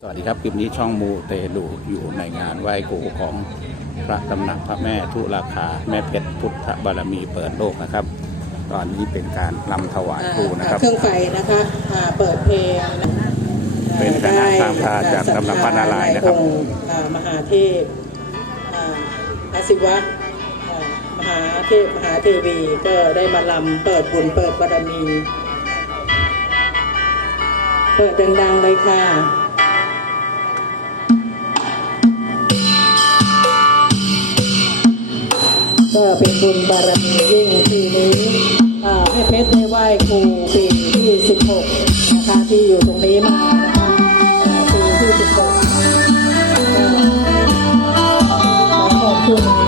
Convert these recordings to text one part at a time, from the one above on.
สวัสดีครับคลิปนี้ช่องมูเตลูอยู่ในงานไหว้ครูของพระตำหนักพระแม่ทุราคาแม่เพชรพุทธบารมีเปิดโลกนะครับ ตอนนี้เป็นการลำถวายครูนะครับเครื่องไฟนะคะอ่าเปิดเพลงเป็นคณะสร้างพระจากสำนักพระนารายณ์นะครับได้องอ่ามหาเทพอ่าอาศิวะอ่ามหาเทพมหาเทวีก็ได้มาลำเปิดบุญเปิดบารมี เปิดดังๆเลยค่ะ ก็เป็นบุญบารมียิ่งปีนี้แม่เพชรได้ไหว้ครูปีที่ 16 นะคะที่อยู่ตรงนี้มาปีที่ 16ก็ขอขอบคุณ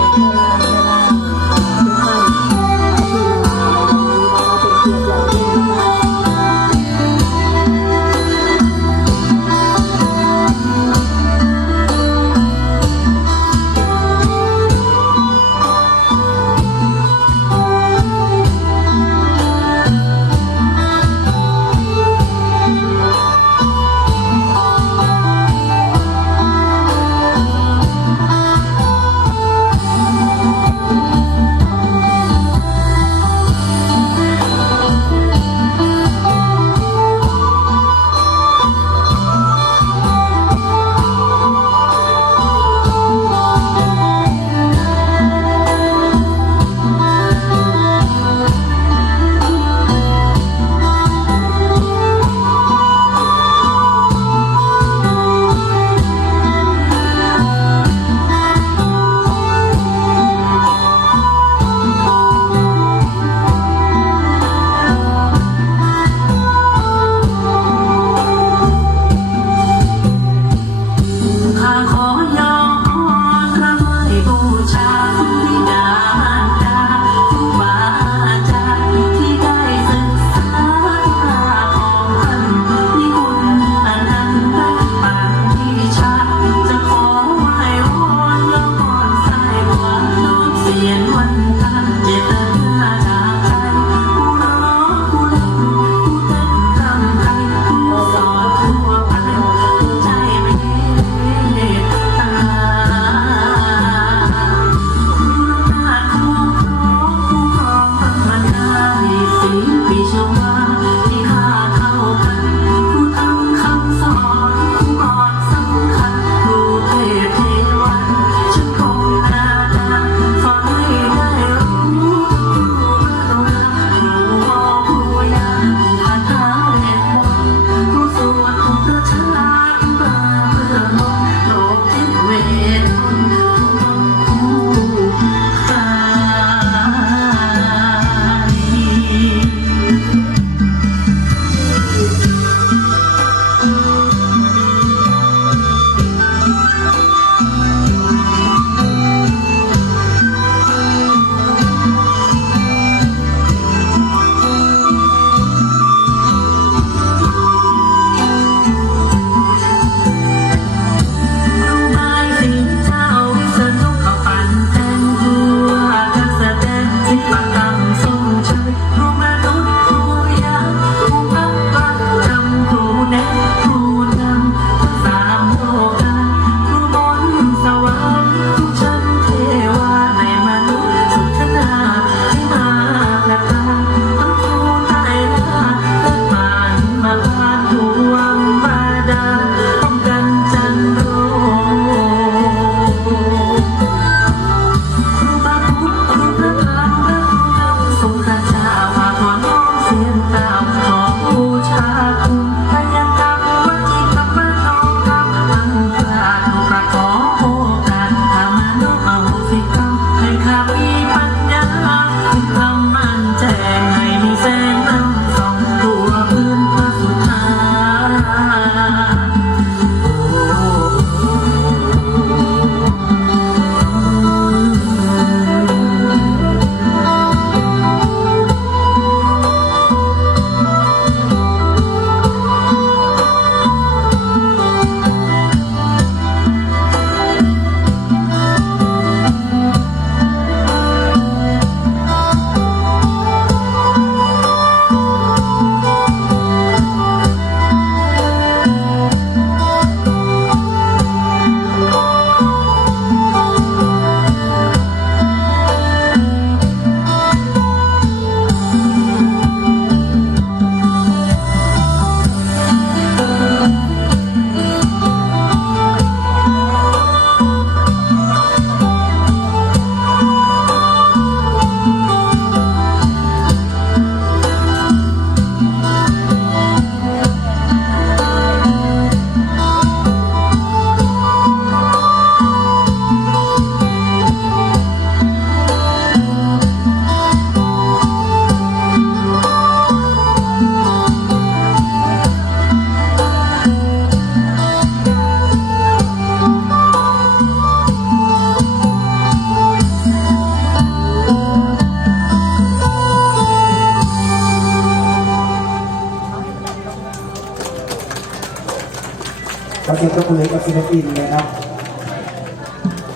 สียงปรบมือให้กับศิลปินนะครับ